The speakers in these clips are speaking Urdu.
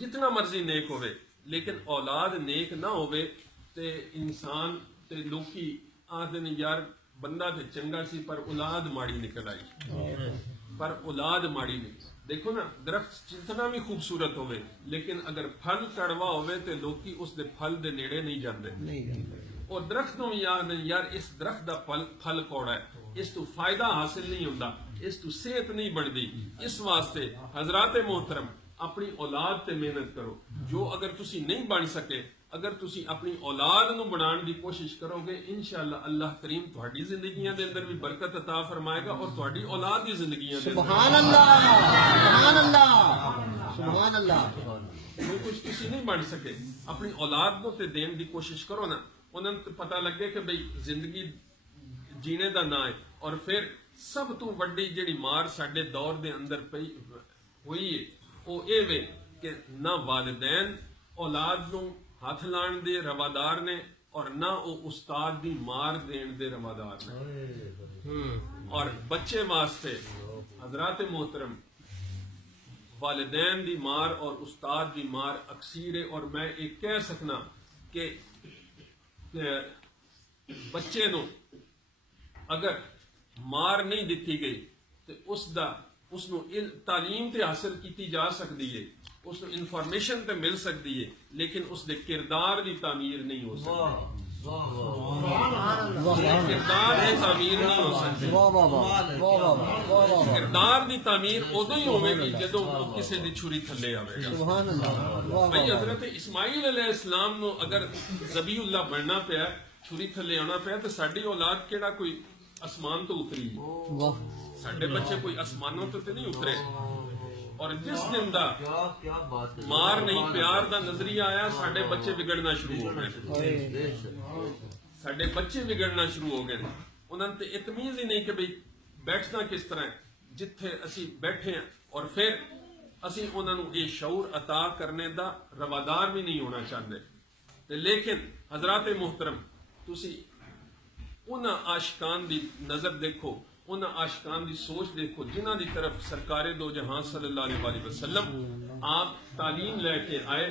جتنا مرضی نیک ہوئے لیکن اولاد نیک نہ ہوئے تے انسان تے لوکی آدھے نے یار بندہ تے چنگا سی پر اولاد ماڑی نکل آئی، پر اولاد ماڑی نہیں۔ دیکھو نا درخت جتنا بھی خوبصورت ہوئے لیکن اگر پھل کڑوا ہوئے تے لوکی اس دے پھل دے نیڑے نہیں جاندے، اور درخت نو یاد ہے یار اس درخت دا پھل کوڑا ہے، اس تو فائدہ حاصل نہیں ہوندا، اس تو صحت نہیں بنتی۔ اس واسطے حضرات محترم اپنی اولاد تے محنت کرو، جو اگر تسی نہیں بن سکے اگر تسی اپنی اولاد نو بنان دی کوشش کرو گے انشاءاللہ اللہ کریم تہاڈی زندگیاں دے اندر بھی برکت عطا فرمائے گا اور تہاڈی اولاد دی زندگیاں دے سبحان اللہ سبحان اللہ سبحان اللہ۔ جو کچھ تسی نہیں بن سکے اپنی اولاد نو تے دین دی کوشش کرو نا، انہاں تے پتہ لگے کہ بھئی زندگی جینے دا نا ہے۔ اور پھر سب تو وڈی جڑی مار ساڈے دور دے اندر پئی ہوئی ہے وہ اے وے کہ نہ والدین اولاد نو ہاتھ لان دے روادار نے اور نہ او استاد دی مار دین دے روادار نے۔ اور بچے واسطے حضرات محترم والدین دی مار اور استاد دی مار اکثیر ہے، اور میں ایک کہہ سکنا کہ بچے نو اگر مار نہیں دیتی گئی تو اس نو تعلیم تے حاصل کیتی جا سکتی ہے، اس نو انفارمیشن تے مل سکتی ہے، لیکن اس دے کردار دی تعمیر نہیں ہو سکتی۔ کردار دی تعمیر نہیں ہو سکتی۔ کردار دی تعمیر ادو ہی ہوئے گی جدو کسی دی چھری تھلے آئے گا۔ بھائی حضرت اسماعیل علیہ السلام نو اگر ذبیح اللہ بننا پیا، چھری تھلے آنا پیا، تو ساڈی اولاد کیڑا کوئی آسمان تو اتری ہے؟ ساڈے بچے کوئی آسمانوں تو نہیں اترے۔ اور جس دن دا مار نہیں پیار دا نظریہ آیا ساڈے بچے بگڑنا شروع ہو گئے، ساڈے بچے بگڑنا شروع ہو گئے۔ انہاں تے اتمیز ہی نہیں کہ بھئی بیٹھنا کس طرح ہے، جتھے اسی بیٹھے ہیں، اور پھر اسی انہاں نو یہ شعور عطا کرنے دا روادار بھی نہیں ہونا چاہتے۔ لیکن حضرات محترم تسی انہاں عاشقان دی نظر دیکھو، انہاں عاشقان دی سوچ دیکھو جنہاں دی طرف سرکار دو جہاں صلی اللہ علیہ وسلم آپ تعلیم لے کے آئے،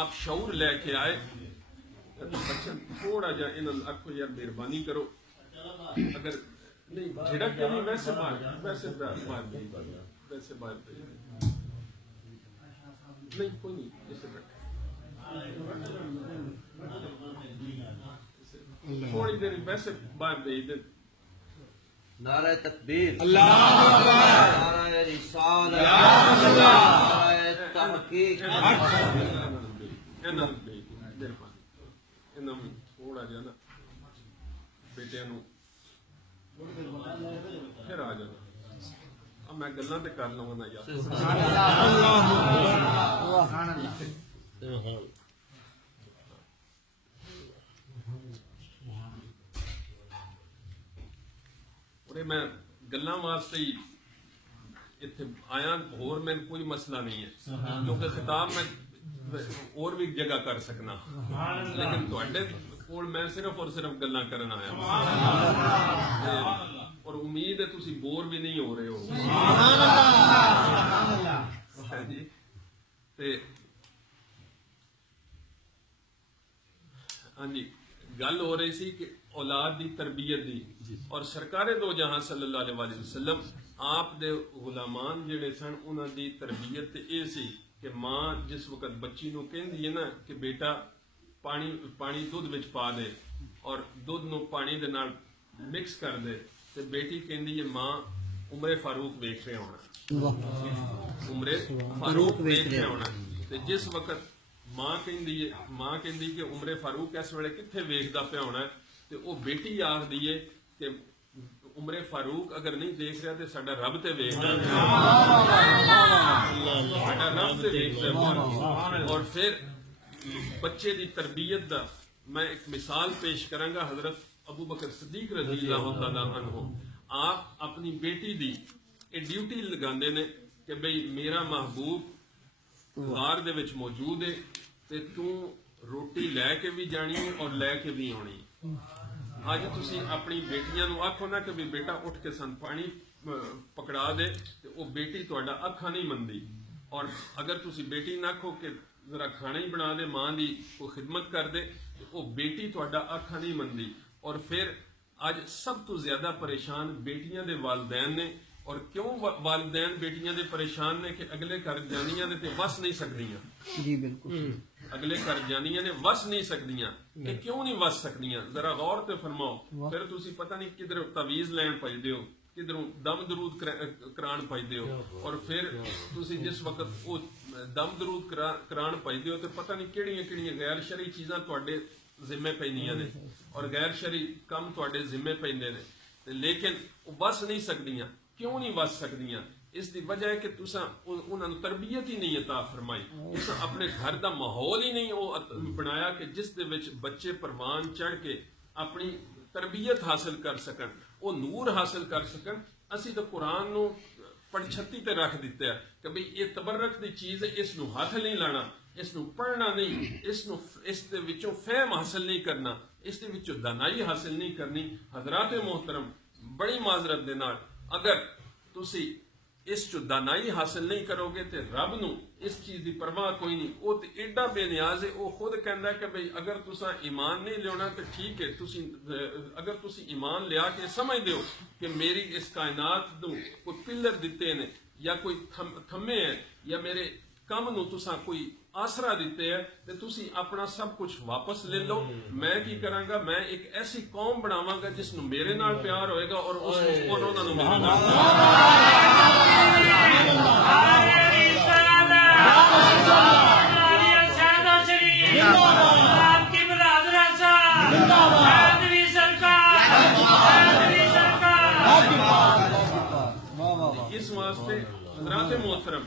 آپ شعور لے کے آئے۔ بچن تھوڑا جا انہاں آکھو یار مہربانی کرو، اگر نہیں جھڑک کے نہیں ویسے باہر نہیں کوئی نہیں جیسے بیٹھے تھوڑی دیر ویسے باہر بھیج دیں۔ نعرہ تکبیر، نعرہ رسالت، نعرہ تحقیق۔ تھوڑا جا نا بیٹے نو پھر آ جانا، میں گلاں تے کر لواں نا یار۔ میں گلاں واسطے ہی اتنے آیا، ہور میں کوئی مسئلہ نہیں ہے، کیونکہ خطاب میں اور بھی جگہ کر سکنا، لیکن تواڈے کول میں صرف اور صرف گلاں کرن آیا اور امید ہے تسی بور بھی نہیں ہو رہے ہو۔ ہاں جی، گل ہو رہی سی کہ اولاد دی تربیت دی، اور سرکار دو جہاں صلی اللہ علیہ وسلم آپ دے غلامان جڑے سن انہاں دی تربیت اے سی کہ ماں جس وقت بچی نو کہندی ہے نا کہ بیٹا پانی دودھ وچ پا دے اور دودھ نو پانی دے نال مکس کر دے، تے بیٹی کہندی ہے ماں عمر فاروق ویکھ رہے ہونا، عمر فاروق ویکھ رہے ہونا۔ تے جس وقت ماں کہندی کہ عمر فاروق اس ویلے کتھے ویکھدا پیا ہونا ہے، تے او بیٹی آکھدی ہے کہ عمر فاروق اگر نہیں دیکھ رہا تو ساڈا رب تے ویکھدا ہے، ساڈا رب تے ویکھدا ہے۔ اور پھر بچے دی تربیت دا میں ایک مثال پیش کراں گا، حضرت ابو بکر صدیق رضی اللہ تعالیٰ عنہ آپ اپنی بیٹی دی یہ ڈیوٹی لگاندے نے کہ بھئی میرا محبوب غار دے وچ موجود ہے تے تو روٹی لے کے بھی جانی ہے اور لے کے بھی آنی۔ اج تسی اپنی بیٹیاں نو آکھو نا کہ بھی بیٹا اٹھ کے سن پانی پکڑا دے تے او بیٹی تہاڈا اکھاں نہیں مندی، اور اگر تسی بیٹی نہ کھو کہ ذرا کھانا ہی بنا دے ماں دی کوئی خدمت کر دے وہ بیٹی تہاڈا آکھا نہیں مندی. اور پھر اج سب تو زیادہ پریشان بیٹیاں دے والدین نے. اور کیوں والدین بیٹیاں دے پریشان نے کہ اگلے گھر جانیاں نے تے وس نہیں سکدیاں. جی بالکل. اگلے گھر جانیاں نے وس نہیں سکدیاں. کہ کیوں نہیں وس سکدیاں ذرا غور تے فرماؤ. پھر تسی پتہ نہیں کدھر تعویذ لین پجدے ہو کدھروں دم درود کران پجدے ہو. اور پھر تسی جس وقت وہ دم درود کران پجدے ہو تے پتہ نہیں کیڑیاں غیر شرعی چیزاں تواڈے ذمے پیندیاں نے اور غیر شرعی کم تواڈے ذمے پیندے نے. لیکن وہ وس نہیں سکدیاں. کیوں نہیں وس سکدیاں؟ اس دی وجہ ہے کہ تساں انہاں نوں تربیت ہی نہیں عطا فرمائی. تساں اپنے گھر دا ماحول ہی نہیں وہ بنایا کہ جس دے وچ بچے پروان چڑھ کے اپنی تربیت حاصل کر سکن وہ نور حاصل کر سکن. اسی تو قرآن نو پڑچھتی تے رکھ دیتا ہے کہ بھئی یہ تبرک دی چیز ہے اس نو ہاتھ نہیں لانا اس نو پڑھنا نہیں اس دے وچوں فہم حاصل نہیں کرنا اس دے وچوں دانائی حاصل نہیں کرنی. حضرات محترم بڑی معذرت دے نال اگر تسی اس چو دانائی حاصل نہیں کرو گے تے رب نو اس چیز دی پرواہ کوئی نہیں. وہ تے ایڈا بے نیاز ہے وہ خود کہندا ہے کہ بھئی اگر تساں ایمان نہیں لیونا تے ٹھیک ہے اگر تسی ایمان لیا کے سمجھ دیو کہ میری اس کائنات نو کوئی پلر دتے نے یا کوئی تھمے ہیں یا میرے کم نو تساں کوئی آسرا دیتے ہیں تے تسی اپنا سب کچھ واپس لے لو. میں کی کراں گا میں ایک ایسی قوم بناواں گا جس نو میرے نال پیار ہوئے گا اور اس کو انہاں نو میرے نال اس واسطے حضرات محترم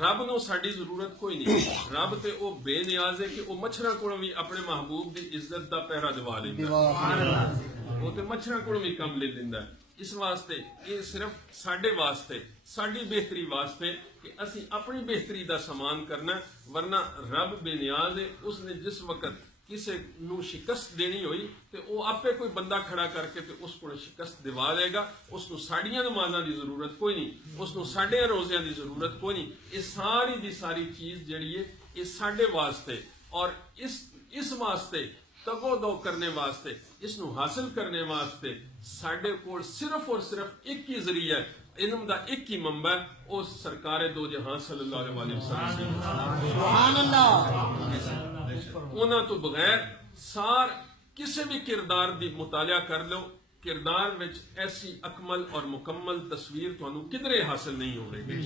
رب نو ساڈی ضرورت کوئی نہیں. رب تے او بے نیاز ہے کہ او مچھراں کولوں بھی اپنے محبوب دی عزت دا پہرا دوا لیندا ہے. وہ تے مچھراں کولوں بھی کم لے لیندا ہے. اس واسطے یہ صرف ساڈے واسطے ساڈی بہتری واسطے کہ اسی اپنی بہتری دا سامان کرنا. ورنہ رب بے نیاز ہے. اس نے جس وقت کسی نو شکست دینی ہوئی تے او آپے کوئی بندہ کھڑا کر کے تے اس کو شکست دوا دے گا. اس نو ساڑیاں نمازاں دی ضرورت کوئی نہیں. اس نو ساڑے روزیاں دی ضرورت کوئی نہیں. یہ ساری دی ساری چیز جڑی ہے یہ ساڈے واسطے اور اس واسطے تگو دو کرنے واسطے اس نو حاصل کرنے واسطے ساڈے کول صرف اور صرف ایک ہی ذریعہ ہے. علم دا ایک ہی منبع او سرکار دو جہاں صلی اللہ علیہ وسلم. سبحان اللہ. انہاں تو بغیر سار کسی بھی کردار دی مطالعہ کر لو کردار وچ ایسی اکمل اور مکمل تصویر تانوں کدھرے حاصل نہیں ہوے گی.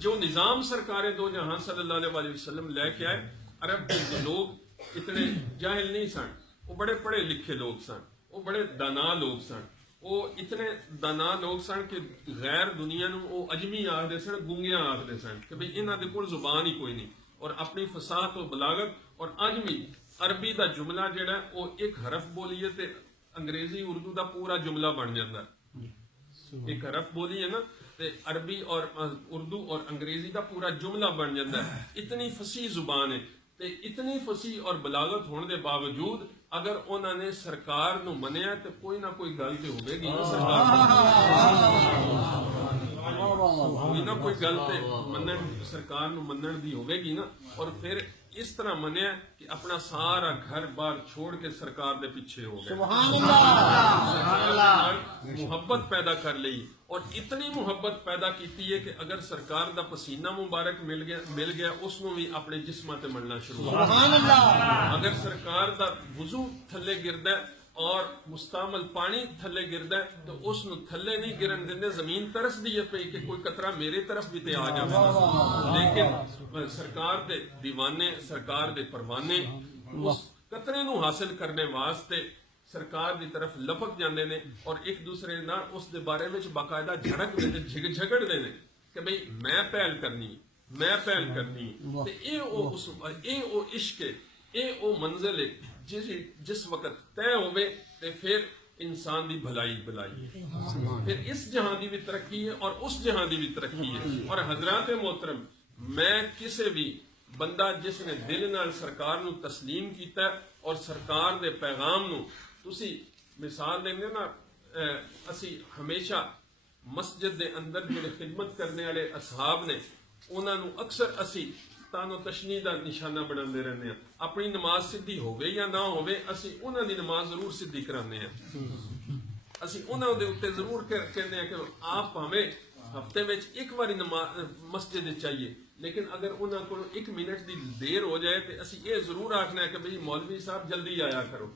جو نظام سرکار دو جہاں صلی اللہ علیہ وسلم لے کے آئے عرب کے لوگ اتنے جاہل نہیں سن. وہ بڑے پڑھے لکھے لوگ سن. وہ بڑے دانا لوگ سن. وہ اتنے دانا لوگ سن کہ غیر دنیا نو وہ اجمی آخدے سن گونگیاں آخدے سن کہ بھئی انہاں دے کول زبان ہی کوئی نہیں. اور اپنی فصاحت و بلاغت اور اج بھی عربی دا جملہ جڑا ہے وہ ایک حرف بولیے تے انگریزی اردو دا پورا جملہ بن جاتا ہے. ایک حرف بولی ہے نا تے عربی اور اردو اور انگریزی دا پورا جملہ بن جاتا ہے. اتنی فصیح زبان ہے تے اتنی فصیح اور بلاغت ہونے دے باوجود اگر انہوں نے سرکار نو منیا تو کوئی نہ کوئی گل تے ہوے گی نا. کوئی نہ کوئی گل تے منن سرکار نو منن دی ہوے گی نا. اور پھر اس طرح منیا کہ اپنا سارا گھر بار چھوڑ کے سرکار دے پیچھے ہو گئے. سبحان اللہ. سرکار نال محبت پیدا کر لئی اور اتنی محبت پیدا کیتی ہے کہ اگر سرکار دا پسینہ مبارک مل گیا اس نو بھی اپنے جسماں تے ملنا شروع ہو گیا. سبحان اللہ. اگر سرکار دا وضو تھلے گردا ہے اور مستعمل پانی تھلے گردا ہے تو اس نو تھلے نہیں گرن دیندے. زمین ترس دی ہے پئی کہ کوئی قطرہ میرے طرف بھی تے آ جاوے. لیکن سرکار دے دیوانے سرکار دے پروانے اس قطرے نو حاصل کرنے واسطے سرکار دی طرف لپک جاندے نے اور ایک دوسرے نال اس دے بارے وچ باقاعدہ جھڑک دے جھگڑ دے نے کہ بھئی میں پہل کرنی تے اے او عشق اے او منزل جس وقت طے ہوئے تے پھر انسان دی بھلائی پھر اس جہاں دی بھی ترقی ہے اور اس جہاں دی بھی ترقی ہے. اور حضرات محترم میں کسی بھی بندہ جس نے دل نال سرکار نو تسلیم کیتا ہے اور سرکار دے پیغام نو تسی مثال دیں گے نا اسی ہمیشہ مسجد دے اندر جڑے خدمت کرنے والے اصحاب نے انہاں نو اکثر اسی تانو تشنی دا نشانہ بناندے رہنے ہیں. اپنی نماز سدھی ہوے یا نہ ہوے اسی انہاں دی نماز ضرور سدھی کرانے ہیں. اسی انہاں دے اوتے ضرور کہنے ہیں کہ آپ پاویں ہفتے وچ ایک باری نماز مسجد چاہیے، لیکن اگر انہاں کو 1 منٹ دی دیر ہو جائے تو اسی یہ ضرور آکھنا ہے کہ بھئی مولوی صاحب جلدی آیا کرو،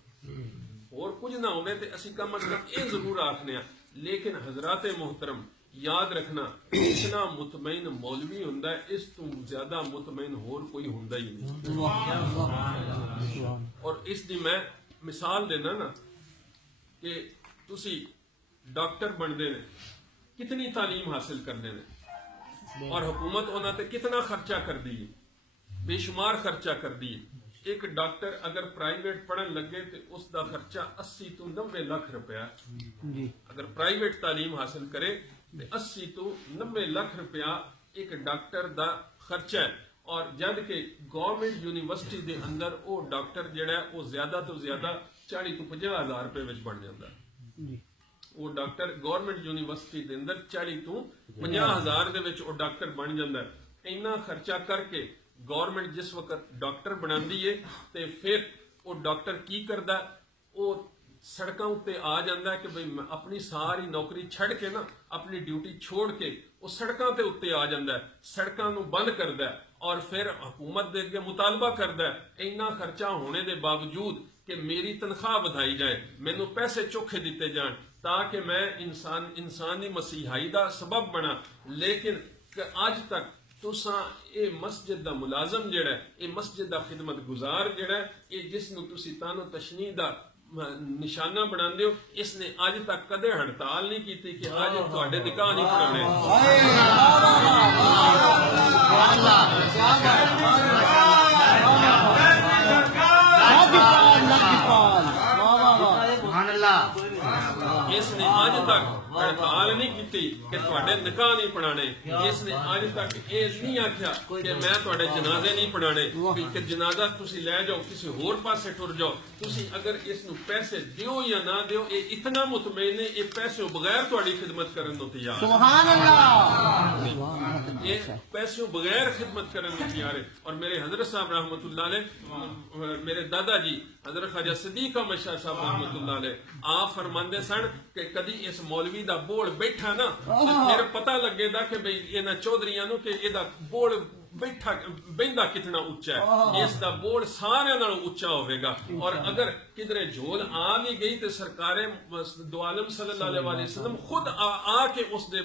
اور کچھ نہ ہوے تو اسی کم از کم یہ ضرور آکھنے ہیں. لیکن حضرات محترم یاد رکھنا اتنا مطمئن مولوی ہوندا ہے اس تو زیادہ مطمئن ہور کوئی ہوندا ہی نہیں. اور اس دی میں مثال دینا نا کہ تسی ڈاکٹر بنتے ہیں کتنی تعلیم حاصل کرتے ہیں اور حکومت انہوں تے کتنا خرچہ کر دی، بے شمار خرچہ کر دی. ایک ڈاکٹر اگر پرائیویٹ پڑھن لگے تو اس دا خرچہ 80 تو 90 لاکھ روپیہ. اگر پرائیویٹ تعلیم حاصل کرے تو 80 تو 90 لاکھ روپیہ ایک ڈاکٹر دا خرچہ ہے. اور جد کہ گورنمنٹ یونیورسٹی دے اندر وہ ڈاکٹر جڑا ہے وہ زیادہ تو زیادہ 40 تو 50 ہزار روپے وچ بن جاتا ہے. وہ ڈاکٹر گورنمنٹ یونیورسٹی دے اندر 40 تو 50 ہزار دے وچ وہ ڈاکٹر بن جاتا ہے. اینا خرچہ کر کے گورنمنٹ جس وقت ڈاکٹر بناندی ہے تے پھر وہ ڈاکٹر کی کردا ہے، وہ سڑکاں تے آ جاندا ہے کہ بھئی اپنی ساری نوکری چھڑ کے نا اپنی ڈیوٹی چھوڑ کے وہ سڑکاں تے اتنے آ جاندا ہے، سڑکاں نو بند کردا ہے اور پھر حکومت دے کے مطالبہ کردا ہے اینا خرچہ ہونے دے باوجود کہ میری تنخواہ بدھائی جائے، مینوں پیسے چوکھے دیتے جان تاکہ میں انسانی مسیحائی دا سبب بنا. لیکن آج تک تساں اے مسجد دا ملازم جڑا ہے، اے مسجد دا خدمت گزار جڑا ہے، اے جس نو تسی تانو تشنی دا نشانہ بناندے ہو، اس نے آج تک کدے ہڑتال نہیں کیتی کہ آج تواڈے نکاح نہیں پڑھانے. اس نے آج تک ہڑتال نہیں کیتی کہ تواڈے نکاح نہیں پڑھانے. اس نے آج تک یہ نہیں آکھیا کہ میں تواڈے جنازے نہیں پڑھانے کہ جنازہ تسی لے جاؤ کسی ہور پاسے ٹر جاؤ. تسی اگر اس نو پیسے دیو یا نہ دیو اے اتنا مطمئن ہے یہ پیسے بغیر تواڈی خدمت کرن نو تیار. سبحان اللہ. یہ پیسوں بغیر خدمت کرن نو تیار ہے. اور میرے حضرت صاحب رحمۃ اللہ علیہ، میرے دادا جی حضرت خواجہ صدیق احمد شاہ صاحب رحمۃ اللہ علیہ آپ فرماندے سن کہ کدی اس مولوی دا بوڑ بیٹھا نا پھر پتہ لگے دا کہ بھئی انہاں چودھریاں نو کہ یہ دا بوڑ بیٹھا بہندا کتنا اونچا ہے، اس دا بوڑ سارے نالوں اونچا ہوئے گا. اور اگر کدھر جھول آ نہیں گئی تو سرکار دو عالم صلی اللہ علیہ وسلم خود آ کے اس دے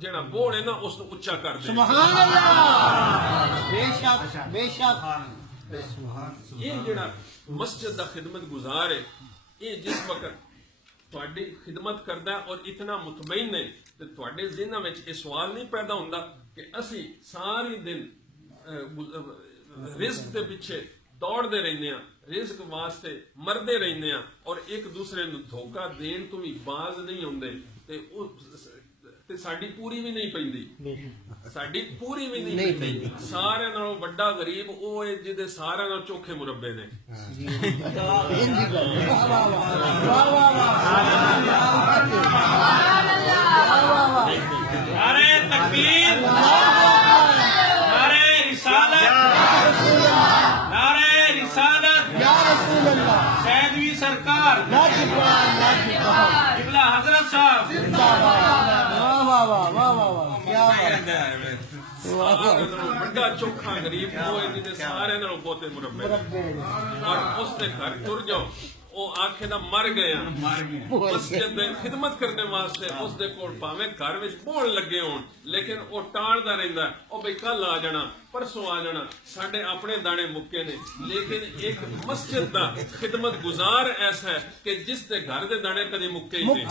جڑا بوڑ ہے نا اس نو اونچا کر دے. سبحان اللہ. بے شک بے شک. یہ جڑا مسجد دا خدمت گزار ہے یہ جس وقت تواڈی خدمت کردا ہے اور اتنا مطمئن ہے تو تواڈے ذہن وچ یہ سوال نہیں پیدا ہوندا کہ اسی ساری دن رزق دے پیچھے دوڑتے رہنے ہیں، رزق واسطے مردے رہنے ہیں اور ایک دوسرے نو دھوکہ دین تو بھی باز نہیں ہوندے تے ساڈی پوری بھی نہیں پیندی. ساڈی پوری بھی نہیں پیندی. سارے نالوں بڑا غریب او ہے جدے سارے نالوں چوکھے مربے نے. نعرہ تکبیر، نعرہ رسالت، نعرہ رسالت، یا رسول اللہ. سیدوی سرکار قبلہ حضرت صاحب. واہ واہ واہ واہ واہ. کیا بڑا چوکھا غریب وہ ہے جدے سارے نالوں بہتے مربے اور اس دے گھر ٹر جاؤ وہ آکھے دا مر گیا مسجد دے خدمت کرنے واسطے اس دے کول پاویں گھر وچ بول لگے ہون لیکن وہ ٹالدا رہندا ہے او بھئی کل آ جانا پرسوں آ جانا ساڈے اپنے دانے مکے نے. لیکن ایک مسجد دا خدمت گزار ایسا ہے کہ جس دے گھر دے دانے کدی مکے ہی نہیں.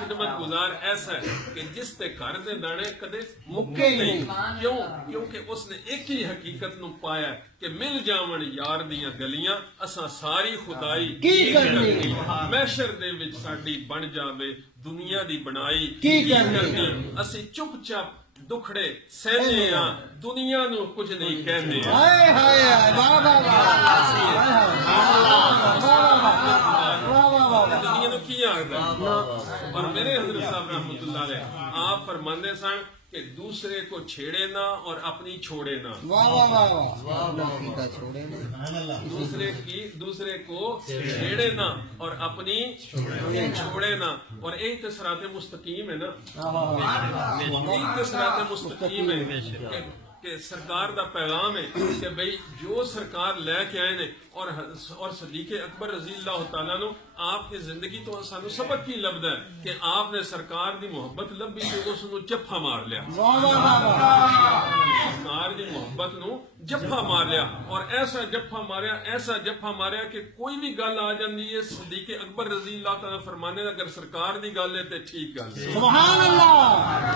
خدمت گزار ایسا ہے کہ جس تے گھر دے دانے کدے مکے نہیں. کیوں؟ کیونکہ اس نے ایک ہی حقیقت نو پایا کہ مل جاون یار دیاں گلیاں اساں ساری خدائی کی کرنی. محشر دے وچ ساڈی بن جاوے دنیا دی بنائی کی کرنی. اسی چپ چاپ ਦੁਖੜੇ ਸਹਿਨੇ ਆ ਦੁਨੀਆ ਨੂੰ ਕੁਝ ਨਹੀਂ ਕਹਿੰਦੇ ਹਾਏ ਹਾਏ ਹਾਏ ਵਾਹ ਵਾਹ ਵਾਹ ਦੁਨੀਆ ਨੂੰ ਕੀ ਆਖਦਾ اور میرے حضرت صاحب رحمۃ اللہ علیہ آپ فرماندے سن کہ دوسرے کو چھیڑے نہ اور اپنی چھوڑے نہ واہ واہ واہ واہ چھوڑے نا دوسرے کو چھیڑے نہ اور اپنی چھوڑے نہ اور ایک صراط مستقیم ہے نا ایک صراط مستقیم ہے کہ سرکار دا پیغام ہے کہ بھئی جو سرکار لے کے آئے نے اور صدیق اکبر رضی اللہ تعالیٰ نو آپ کی زندگی تو سانو سبق کی لبدا ہے کہ آپ نے سرکار دی محبت لبی تے اس نو جفا مار لیا سرکار دی محبت نو جفا مار لیا اور ایسا جفا ماریا کہ کوئی بھی گل آ جاندی ہے صدیق اکبر رضی اللہ تعالیٰ فرمانے اگر سرکار دی گل ہے تے ٹھیک گل ہے سبحان اللہ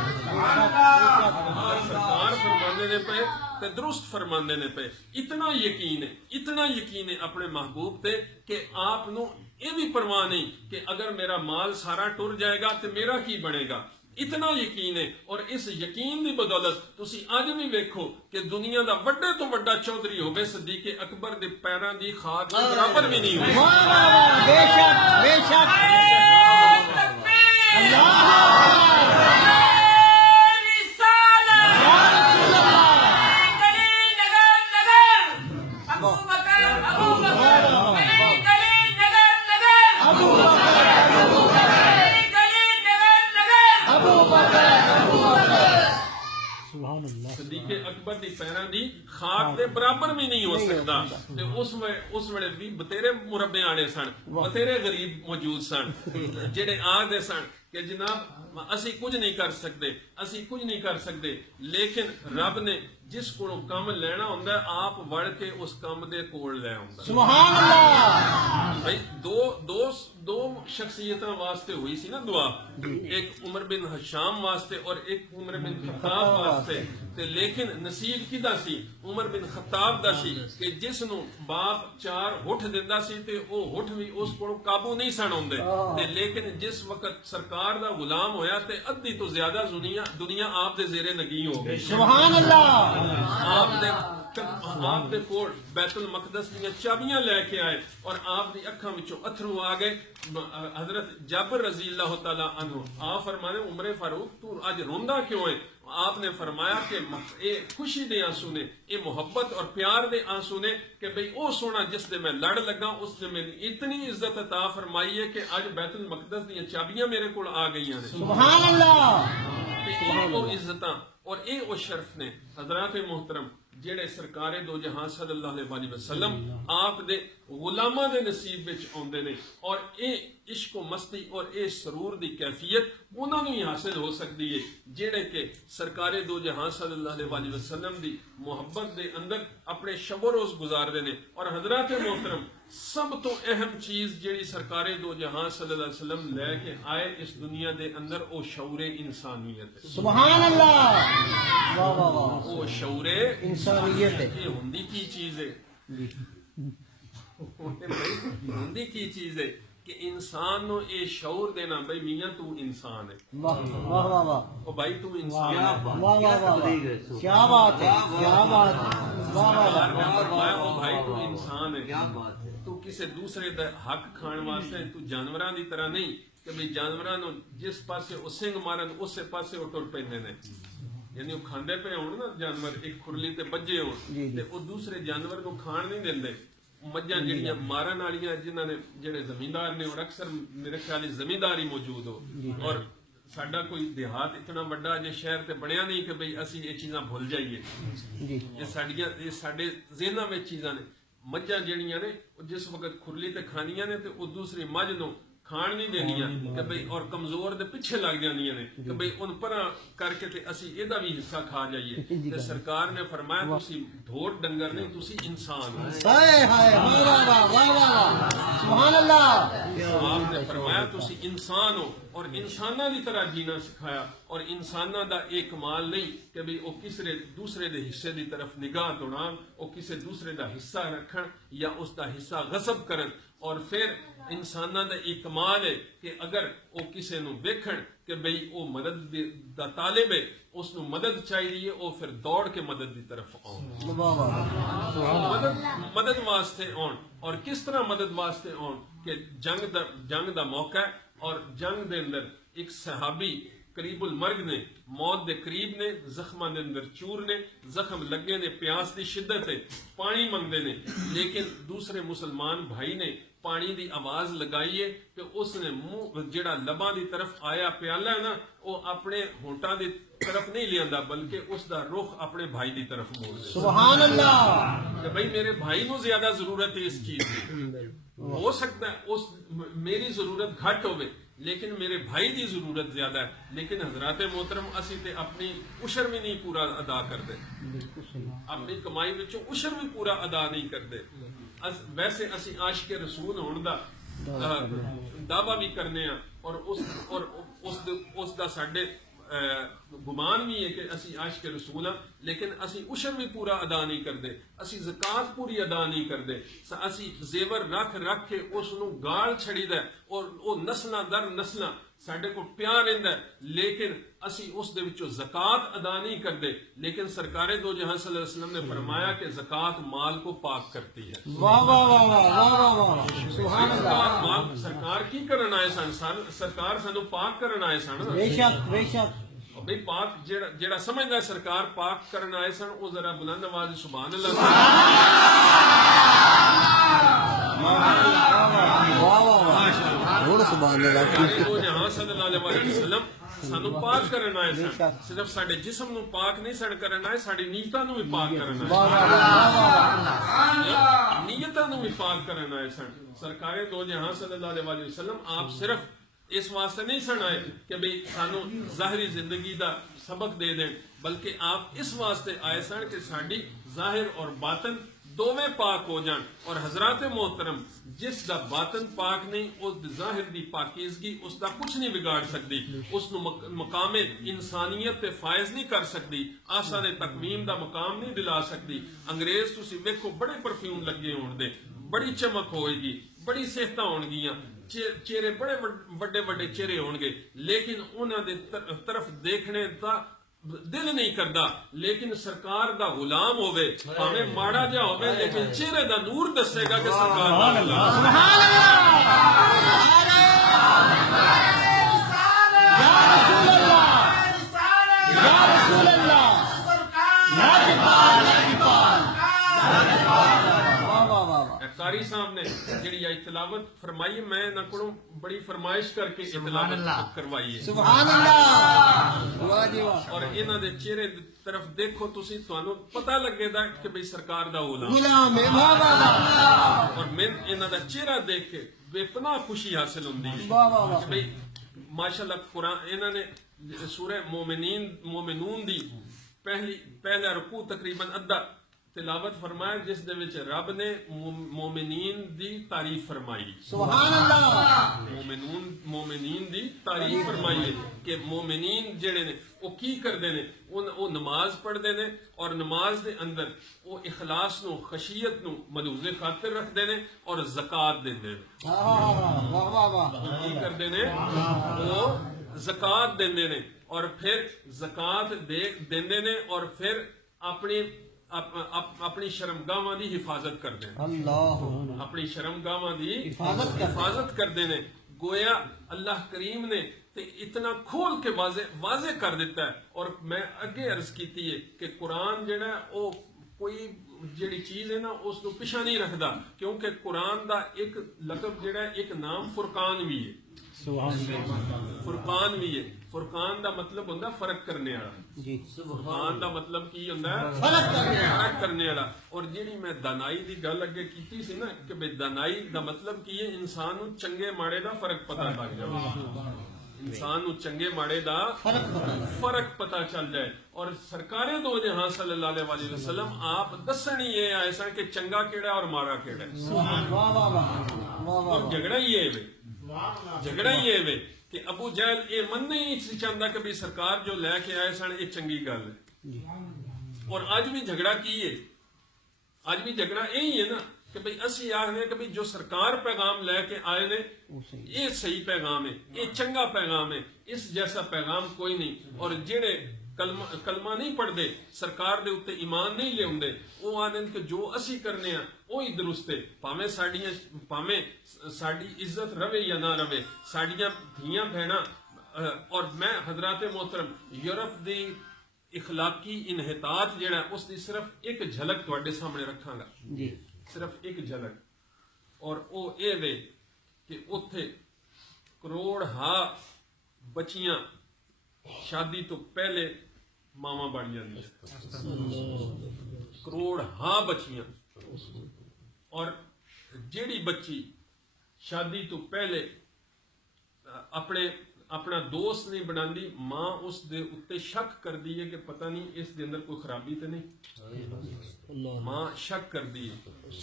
سرکار فرمانے نے پہ تے درست فرمانے نے پہ اتنا یقین ہے اپنے محبوب تے کہ آپ نو یہ بھی پرواہ نہیں کہ اگر میرا مال سارا ٹر جائے گا تو میرا کی بنے گا اتنا یقین ہے اور اس یقین دی بدولت تسی اج بھی ویکھو کہ دنیا دا وڈے تو وڈا چودھری ہوے صدیق اکبر دے پیراں دی خاک دے برابر بھی نہیں ہوئی بے شک اللہ صدیق اکبر دی پیراں دی خاک دے برابر بھی نہیں ہو سکتا تے اس ویلے بھی بتیرے مربے آنے سن بتیرے غریب موجود سن جڑے آدھے سن کہ جناب اسی کچھ نہیں کر سکتے لیکن رب نے جس کو کام لینا ہوندا ہے آپ وڑ کے اس کام دے کول لے آوندا سبحان اللہ بھائی دو شخصیتاں واسطے ہوئی سی نا دعا ایک عمر بن حشام واسطے اور ایک عمر بن خطاب واسطے تے لیکن نصیب کدا سی عمر بن خطاب دا سی کہ جس نو باپ 4 ہٹھ دیندا سی تے او ہٹھ بھی اس کول قابو نہیں سن ہوندے تے لیکن جس وقت سرکار دا غلام ہویا تے ادھی تو زیادہ دنیا آپ دے زیر نگی ہو گئی سبحان اللہ آپ دے کول بیت المقدس دی چابیاں لے کے آئے اور آپ دی اکھاں وچوں اتھرو آ گئے حضرت جابر رضی اللہ تعالی عنہ آپ فرمانے عمر فاروق تو اج روندا کیوں ہے آپ نے فرمایا کہ اے خوشی دے آنسو نے اے محبت اور پیار دے آنسو نے کہ بھئی او سونا جس دے میں لڑ لگا اس نے میں اتنی عزت عطا فرمائی ہے کہ اج بیت المقدس دی چابیاں میرے کول آ گئیاں نے سبحان اللہ او عزتاں اور اے او شرف نے حضرات محترم جڑے سرکار دو جہاں صلی اللہ علیہ وسلم آپ دے غلاماں دے نصیب وچ اوندے نے اور اے عشق و مستی اور اے سرور دی کیفیت انہاں نوں ہی حاصل ہو سکتی ہے جڑے کہ سرکار دو جہاں صلی اللہ علیہ وسلم دی محبت دے اندر اپنے شب و روز گزاردے نے اور حضرات محترم سب تو اہم چیز جیڑی سرکار دو جہاں صلی اللہ علیہ وسلم لے کے آئے اس دنیا دے اندر او شعور انسانیت ہے سبحان اللہ واہ واہ واہ او شعور انسانیت ہے یہ ہوندی کی چیز ہے ہوندی کی چیز ہے کہ انسان نو اے شعور دینا بھئی میاں تو انسان ہے واہ واہ واہ واہ او بھائی تو انسان ہے واہ واہ واہ کیا بات ہے کیا بات ہے واہ واہ واہ او بھائی تو انسان ہے کیا بات ہے تو کسی دوسرے دا حق کھان واسطے تو جانوراں دی طرح نہیں کہ بھئی جانوراں نو جس پاسے او سنگ مارن اسے پاسے او ٹر پیندے نے یعنی وہ کھاندے پہ ہون نا جانور ایک کھرلی تے بجے ہون تے او دوسرے جانور کو کھان نہیں دیندے مجھاں جڑیاں مارن والیاں جنہاں نے جڑے زمیندار نے اور اکثر میرے خیال زمیندار ہی موجود ہو اور ساڈا کوئی دیہات اتنا بڑا جے شہر تے بنیا نہیں کہ بھئی اسی یہ چیزاں بھول جائیے یہ ساڈے ذہناں وچ چیزاں نے مجھاں جڑیاں نے جس وقت کھرلی تے کھانیاں نے تے او دوسری مجھ نو کھان نہیں دینیاں کہ بھئی اور کمزور دے پیچھے لگ جاندیاں نے کہ بھئی ان پر کر کے تے اسی ایدا بھی حصہ کھا جائیے تے سرکار نے فرمایا تسی ڈھور ڈنگر نہیں تسی انسان ہو ہائے ہائے واہ واہ واہ واہ سبحان اللہ آپ نے فرمایا تسی انسان ہو اور انساناں دی طرح جینا سکھایا اور انساناں دا ایک کمال نہیں کہ بھئی او کسی دوسرے دے حصے دی طرف نگاہ دوڑان او کسی دوسرے دا حصہ رکھن یا اس دا حصہ غصب کرن اور پھر انساناں دا ایک کمال ہے کہ اگر او کسی نو ویکھن کہ بھئی وہ مدد دا طالب ہے اس نو مدد چاہیے وہ پھر دوڑ کے مدد دی طرف آن مدد واسطے آن اور کس طرح مدد واسطے آن کہ جنگ دا موقع ہے اور جنگ دے اندر ایک صحابی قریب المرگ نے موت دے قریب نے زخماں دے اندر چور نے زخم لگے نے پیاس دی شدت ہے پانی منگدے نے لیکن دوسرے مسلمان بھائی نے پانی دی آواز لگائی ہے کہ اس نے منہ جڑا لباں دی طرف آیا پیالہ ہے نا وہ اپنے ہونٹاں دی طرف نہیں لیاندا بلکہ اس دا رخ اپنے بھائی دی طرف موڑ دے سبحان اللہ کہ بھائی میرے بھائی نو زیادہ ضرورت ہے اس چیز کی ہو سکتا ہے میری ضرورت گھٹ ہوئے لیکن میرے بھائی دی ضرورت زیادہ ہے لیکن حضرات محترم اسی تے اپنی عشر بھی نہیں پورا ادا کرتے اپنی کمائی وچوں عشر بھی پورا ادا نہیں کرتے ویسے اسی عاشق رسول ہون دا دعویٰ بھی کرنے ہیں اور اس دا ساڈے گمان بھی ہے کہ اسی عاشق رسول ہیں لیکن اسی عشر بھی پورا ادا نہیں کرتے اسی زکات پوری ادا نہیں کرتے اسی زیور رکھ کے اس نو گال چھڑی دے اور وہ نسلاں در نسلاں ساڈے کو پیار رہندا ہے لیکن اسی اس دے وچوں زکات ادا نہیں کرتے لیکن سرکار دو جہاں صلی اللہ علیہ وسلم نے فرمایا کہ زکات مال کو پاک کرتی ہے واہ واہ واہ واہ واہ سبحان اللہ سرکار کی کرنا آئے سن سرکار سانو پاک کرنا آئے سن بے شک بے شک بھئی پاک جیڑا سمجھدا ہے سرکار پاک کرنا آئے سن وہ ذرا بلند آواز سبحان اللہ وہ جہاں صلی اللہ علیہ وسلم سانو پاک کرنا آئے سن صرف ساڈے جسم نو پاک نہیں سن کرنا آئے ساڈی نیتاں نو بھی پاک کرنا آئے نیتاں نو بھی پاک کرنا آئے سن سرکار دو جہاں صلی اللہ علیہ وسلم آپ صرف اس واسطے نہیں سن آئے کہ بھئی سانو ظاہری زندگی دا سبق دے دیں بلکہ آپ اس واسطے آئے سن کہ ساڈی ظاہر اور باطن دوویں پاک ہو جان اور حضرات محترم جس دا باطن پاک نہیں اس ظاہر دی پاکیزگی اس دا کچھ نہیں بگاڑ سکتی اس نو مقام انسانیت تے فائز نہیں کر سکتی آثار تکمیم دا مقام نہیں دلا سکتی انگریز تسی ویکھو بڑے پرفیوم لگے ہون دے بڑی چمک ہوئے گی بڑی صحتاں ہون گیاں چہرے بڑے بڑے بڑے چہرے ہون گے لیکن انہاں دے طرف دیکھنے دا دل نہیں کردا لیکن سرکار دا غلام ہوئے ہمیں ماڑا جا ہوئے لیکن چہرے دا نور دسے گا کہ سرکار دا غلام سبحان اللہ یا رسول اللہ یا رسول اللہ قاری صاحب نے جڑی آئی تلاوت فرمائی میں نہ کروں بڑی فرمائش کر کے تلاوت کروائی ہے سبحان اللہ اور انہاں دے چہرے طرف دیکھو تسی تانوں پتہ لگے دا کہ بھئی سرکار دا غلام ہے واہ واہ اور میں انہاں دا چہرہ دیکھ کے بے پناہ خوشی حاصل ہوندی ہے واہ واہ کہ بھئی ماشاءاللہ قرآن انہاں نے سورہ مومنون دی پہلا رکوع تقریباً ادھا تلاوت فرمایا جس دے وچ رب نے مومنین دی تعریف فرمائی سبحان اللہ مومنین دی تعریف فرمائی کہ مومنین جڑے نے وہ کی کردے نے وہ نماز پڑھدے نے اور نماز دے اندر وہ اخلاص نو خشیت نو ملحوظ خاطر رکھدے نے اور زکات دیندے نے واہ واہ واہ کی کردے نے وہ زکات دیندے نے اور پھر زکات دیندے نے اور پھر اپنی شرمگاہاں دی حفاظت کردے ہیں اللہ اپنی شرمگاہاں دی حفاظت کردے نے گویا اللہ کریم نے اتنا کھول کے واضح کر دیتا ہے اور میں اگے عرض کیتی ہے کہ قرآن جڑا ہے وہ کوئی جڑی چیز ہے نا اس کو پیچھے نہیں رکھدا کیونکہ قرآن دا ایک لقب جڑا ہے ایک نام فرقان بھی ہے فرقان بھی ہے فرقان دا مطلب ہوندا فرق کرنے والا جی فرقان دا مطلب کی ہوندا ہے فرق کرنے والا اور جیڑی میں دانائی دی گل اگے کیتی سی نا کہ بے دانائی دا مطلب کی ہے انسان نو چنگے ماڑے دا فرق پتہ لگ جائے انسان نو چنگے ماڑے دا فرق پتہ چل جائے اور سرکار دو جہاں صلی اللہ علیہ وسلم آپ دسنی یہ آئے سن کہ چنگا کیڑا اور ماڑا کیڑا ہے اور جھگڑا ہی ہے کہ ابو جہل یہ من نہیں چاہتا کہ سرکار جو لے کے آئے سن یہ چنگی گل ہے اور آج بھی جھگڑا کی ہے آج بھی جھگڑا یہی ہے نا کہ بھئی اسی آخنے کہ بھئی جو سرکار پیغام لے کے آئے نے یہ صحیح پیغام ہے، یہ چنگا پیغام ہے، اس جیسا پیغام کوئی نہیں. اور جڑے کلمہ نہیں پڑھ دے، سرکار دے اتے ایمان نہیں لے ہوندے، وہ آدھیں کہ جو اسی کرنے ہیں وہی درست ہے. پاویں ساڈی عزت رہے یا نہ رہے، ساڈیاں دھیاں بہناں. اور میں حضرات محترم یورپ دی اخلاقی انحطاط جڑا ہے اس دی صرف ایک جھلک تواڈے سامنے رکھاں گا جی، صرف ایک جھلک. اور او اے وے کہ اتھے کروڑ ہا بچیاں شادی تو پہلے ماما بن جاندیاں، کروڑ ہا بچیاں. اور جیڑی بچی شادی تو پہلے اپنا دوست نہیں بناندی، ماں اس دے اتے شک کر دی ہے کہ پتہ نہیں اس دے اندر کوئی خرابی تو نہیں، ماں شک کر دی ہے.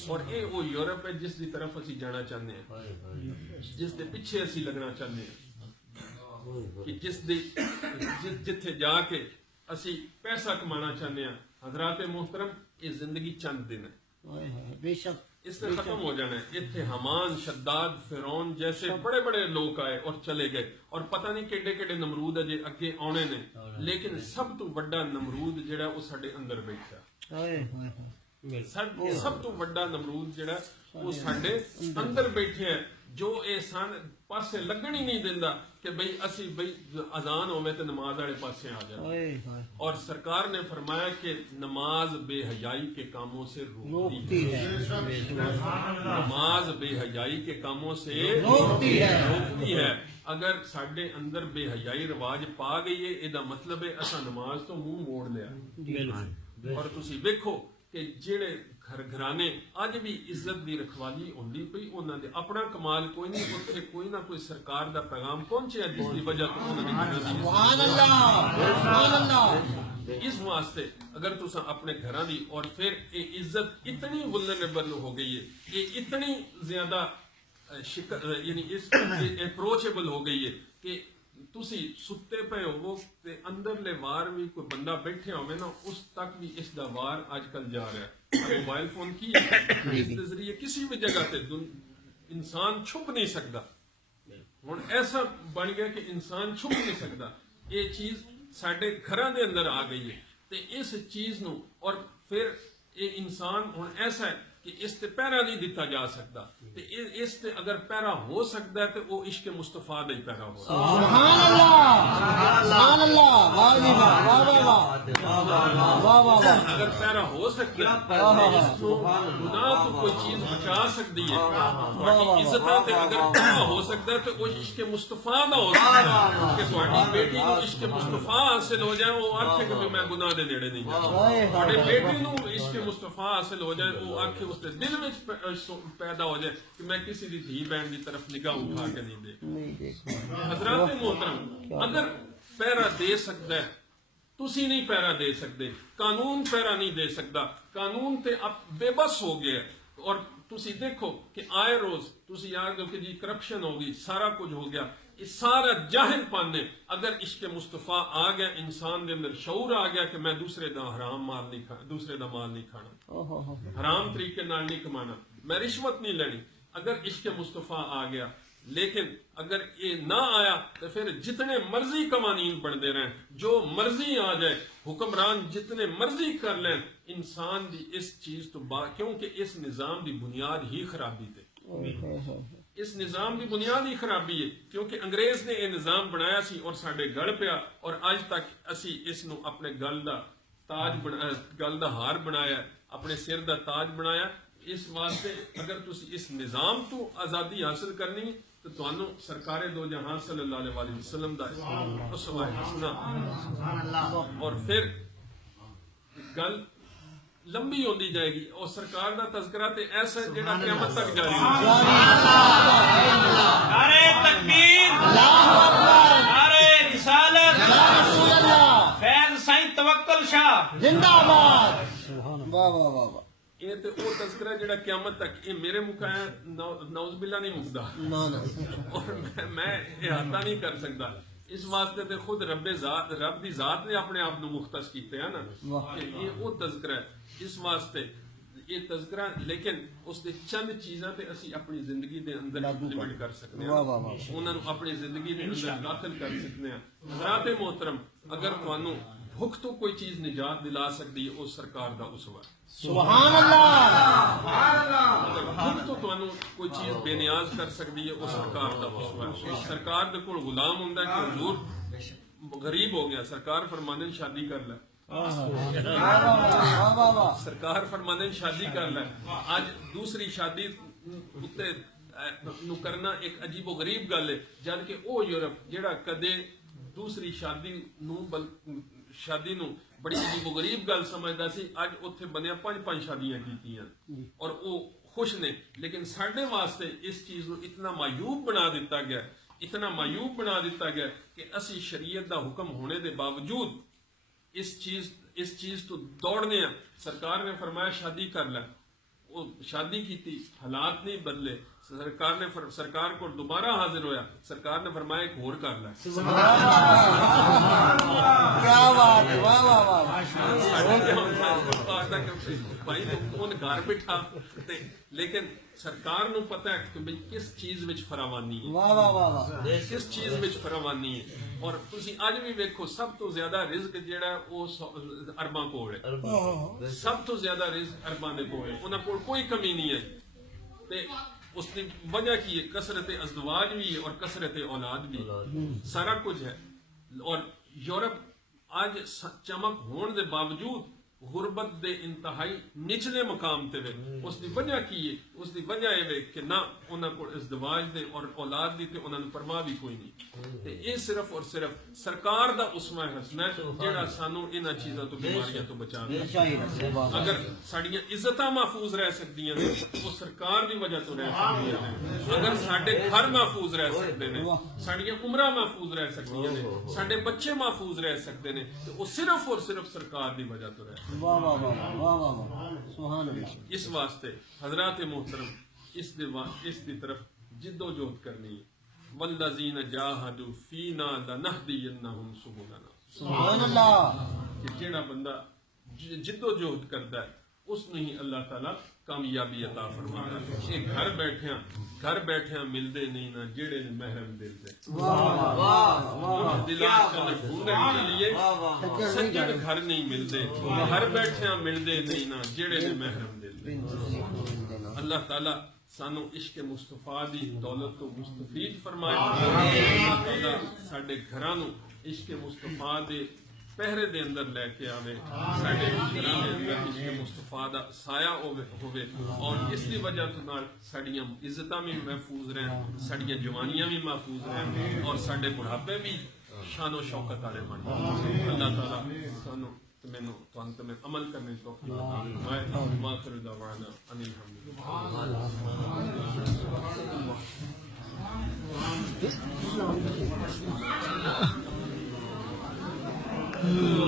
اور اے وہ یورپ ہے جس دی طرف اسی جانا چاہنے ہیں، جس دے پیچھے اسی لگنا چاہنے ہیں، کہ جتھے جا کے اسی پیسہ کمانا چاہنے ہیں. حضرات محترم یہ زندگی چند دن ہے، بے شک اس نے ختم ہو جانا ہے. اتنے حمان، شداد، فرعون جیسے بڑے بڑے لوگ آئے اور چلے گئے، اور پتہ نہیں کیڑے کیڑے نمرود اجے اگے آنے نے، لیکن سب تو بڑا نمرود جڑا وہ ساڈے اندر بیٹھا. سب تو بڑا نمرود جڑا وہ ساڈے اندر بیٹھے ہے، جو احسان پاسے لگن ہی نہیں دیندا کہ بھئی اسی بھئی اذان ہوے تے نماز والے پاسے آ جائے. اور سرکار نے فرمایا کہ نماز بے حیائی کے کاموں سے روکتی ہے، نماز بے حیائی کے کاموں سے روکتی ہے. اگر ساڈے اندر بے حیائی رواج پا گئی ہے، یہ مطلب ہے اساں نماز تو منہ موڑ لیا. اور تسی دیکھو کہ جڑے گھرانے اج بھی عزت دی رکھوالی ہوندی پئی، انہاں دے اپنا کمال کوئی نہیں، اوتھے کوئی نہ کوئی سرکار دا پیغام پہنچیا جس دی وجہ تو انہاں نے سبحان اللہ سبحان اللہ. اس واسطے اگر تساں اپنے گھراں دی، اور پھر یہ عزت اتنی ولنریبل ہو گئی ہے، یہ اتنی زیادہ یعنی اس اپروچیبل ہو گئی ہے کہ تسی ستے پے ہو تے اندرلے وار بھی کوئی بندہ بیٹھے ہوئے نا، اس تک بھی اس دا وار آج کل جا رہا ہے. موبائل فون کی اس کے ذریعے کسی بھی جگہ تے انسان چھپ نہیں سکتا. ہن ایسا بن گیا کہ انسان چھپ نہیں سکتا. یہ چیز ساڈے گھراں دے اندر آ گئی ہے تے اس چیز نو، اور پھر یہ انسان ہن ایسا ہے کہ اس تے پیرا نہیں دیتا جا سکتا. تے اس تے اگر پیرا ہو سکتا ہے تو وہ عشق مصطفیٰ دا ہی پیرا ہو سکتا ہے. سبحان اللہ سبحان اللہ، واہ جی واہ، واہ واہ واہ، واہ واہ واہ. اگر پیرا ہو سکتا ہے اس کو گناہ تو کوئی چیز بچا سکتی ہے. تھوڑی عزت تے اگر پیرا ہو سکتا ہے تو وہ عشق مصطفیٰ دا ہو سکتا ہے کہ تھوڑی بیٹی کو عشق مصطفیٰ حاصل ہو جائے، وہ آنکھے کہ میں گناہ دے نیڑے نہیں جاتا. تھوڑی بیٹی نو عشق مصطفیٰ حاصل ہو جائے، وہ آنکھے اس دے دل میں پیدا ہو جائے کہ میں کسی دی دھی بہن دی طرف نگاہ اٹھا کے نہیں دیکھ. حضرات محترم اگر پیرا دے سکتا ہے، تسی نہیں پیرا دے سکتے، قانون پیرا نہیں دے سکتا. قانون تے اب بے بس ہو گیا. اور تسی دیکھو کہ آئے روز تسی یاد ہو کہ جی کرپشن ہوگی، سارا کچھ ہو گیا. یہ سارا جاہل پانے اگر عشق مصطفیٰ آ گیا، انسان دے اندر شعور آ گیا کہ میں دوسرے دا حرام مال نہیں کھانا، دوسرے دا مال نہیں کھانا، حرام طریقے نال نہیں کمانا، میں رشوت نہیں لینی. اگر عشق مصطفیٰ آ گیا. لیکن اگر یہ نہ آیا تو پھر جتنے مرضی قوانین بنتے رہیں، جو مرضی آ جائے، حکمران جتنے مرضی کر لیں، انسان دی اس چیز تو کیونکہ اس نظام دی بنیاد ہی خرابی تھے. اس نظام دی بنیاد ہی خرابی ہے، کیونکہ انگریز نے یہ نظام بنایا سی اور ساڈے گل پیا، اور اج تک اسی اس نو اپنے گل دا تاج گل دا ہار بنایا، اپنے سر دا تاج بنایا. اس واسطے اگر تسی اس نظام تو آزادی حاصل کرنی تو تانوں سرکار دو جہاں صلی اللہ علیہ وآلہ وسلم دا اسوہ حسنہ. اور پھر گل لمبی ہوندی جائے گی، اور سرکار دا تذکرہ تے ایسا ہے جڑا قیامت تک جاری ہے. نعرہ تکبیر، نعرہ رسالت، فیض سائیں توکل شاہ زندہ باد. واہ واہ واہ. یہ تو وہ تذکرہ جڑا قیامت تک، یہ میرے مکایا نعوذ باللہ نہیں مکدا، اور میں احاطہ نہیں کر سکتا. اس واسطے تے خود رب دی ذات نے اپنے آپ نو مختص کیتے ہیں نا کہ یہ وہ تذکرہ ہے. اس واسطے یہ تذکرہ لیکن اس دے چند چیزاں تے اسی اپنی زندگی دے اندر امپلیمنٹ کر سکتے ہیں انہاں نوں اپنی زندگی دے اندر داخل کر سکتے ہیں حضرات محترم اگر تانوں بھوک تو کوئی چیز نجات دلا سکتی ہے اس سرکار دا اسوہ سبحان اللہ اگر بھوک تو تانوں کوئی چیز بے نیاز کر سکتی ہے اس سرکار دا اسوہ سرکار دے کول غلام ہوندا کہ حضور غریب ہو گیا سرکار فرمانے شادی کر لے سرکار فرمانے شادی کر لے آج دوسری شادی نو کرنا ایک عجیب و غریب گل ہے جبکہ او یورپ جڑا کدے دوسری شادی نو بڑی عجیب و غریب گل سمجھدا سی اج اوتھے بنیا 5 شادیاں کیتیاں اور او خوش نے لیکن ساڈے واسطے اس چیز نو اتنا معیوب بنا دیتا گیا اتنا معیوب بنا دیتا گیا کہ اسی شریعت دا حکم ہونے دے باوجود اس چیز تو دوڑنے ہیں سرکار نے فرمایا شادی کر لے وہ شادی کی تھی حالات نہیں بدلے سرکار کو دوبارہ حاضر ہویا سرکار نے فرمایا ایک اور کر لے کیا بات ہے واہ واہ بھائی ان گھر بٹھا لیکن سرکار نو پتہ ہے کہ بھئی کس چیز وچ فراوانی ہے واہ واہ واہ کس چیز وچ فراوانی ہے اور تسی اج بھی ویکھو سب تو زیادہ رزق جیڑا ہے وہ عرباں کول ہے سب تو زیادہ رزق عرباں دے کول ہے انہاں کول کوئی کمی نہیں ہے تے اس کی وجہ کی ہے کثرت ازدواج بھی ہے اور کثرت اولاد بھی سارا کچھ ہے اور یورپ آج چمک ہون دے باوجود غربت دے انتہائی نچلے مقام تے وے اس دی وجہ کی ہے اس دی وجہ یہ کہ نہ انہاں کو ازدواج دے اور اولاد دی تے انہاں نوں پرواہ بھی کوئی نہیں تے یہ صرف اور صرف سرکار دا اسوہ حسنہ ہے جیڑا سانو انہاں چیزاں تو بیماریاں تو بچانا اگر ساڈیاں عزتاں محفوظ رہ سکدیاں نے وہ سرکار دی وجہ تو رہ سکدیاں نے اگر ساڈے گھر محفوظ رہ سکدے نے ساڈیاں عمرہ محفوظ رہ سکدیاں نے ساڈے بچے محفوظ رہ سکدے نے تے وہ صرف اور صرف سرکار دی وجہ تو رہ واہ واہ واہ واہ واہ سبحان اللہ اس واسطے حضرات محترم اس دی طرف جد و جہد کرنی ہے والذین جاہدوا فینا لنہدینہم سبلنا سبحان اللہ کہ جیڑا بندہ جد و جہد کرتا ہے اس نے ہی اللہ تعالیٰ کامیابی عطا فرماتا ہے یہ گھر بیٹھیاں ملدے نہیں نہ جیڑے نے محرم دل دے سجن گھر نہیں ملدے گھر بیٹھیاں ملدے نہیں نہ جیڑے نے محرم دل دے اللہ تعالیٰ سانو عشق مصطفیٰ دی دولت تو مستفید فرمائے اللہ تعالیٰ ساڈے گھراں نوں عشق مصطفیٰ دے پہرے دے اندر لے کے آوے ساڈے گھراں دے اندر عشق مصطفیٰ دا سایہ ہوے اور اس دی وجہ تو نال ساڈیاں عزتاں بھی محفوظ رہن ساڈیاں جوانیاں بھی محفوظ رہن اور ساڈے بڑھاپے بھی شان و شوکت والے بن جان اللہ تعالیٰ سانو تمہیں تمہیں عمل کرنے کی توفیق عطا فرمائے ما آخر دعوانا ان الحمد للہ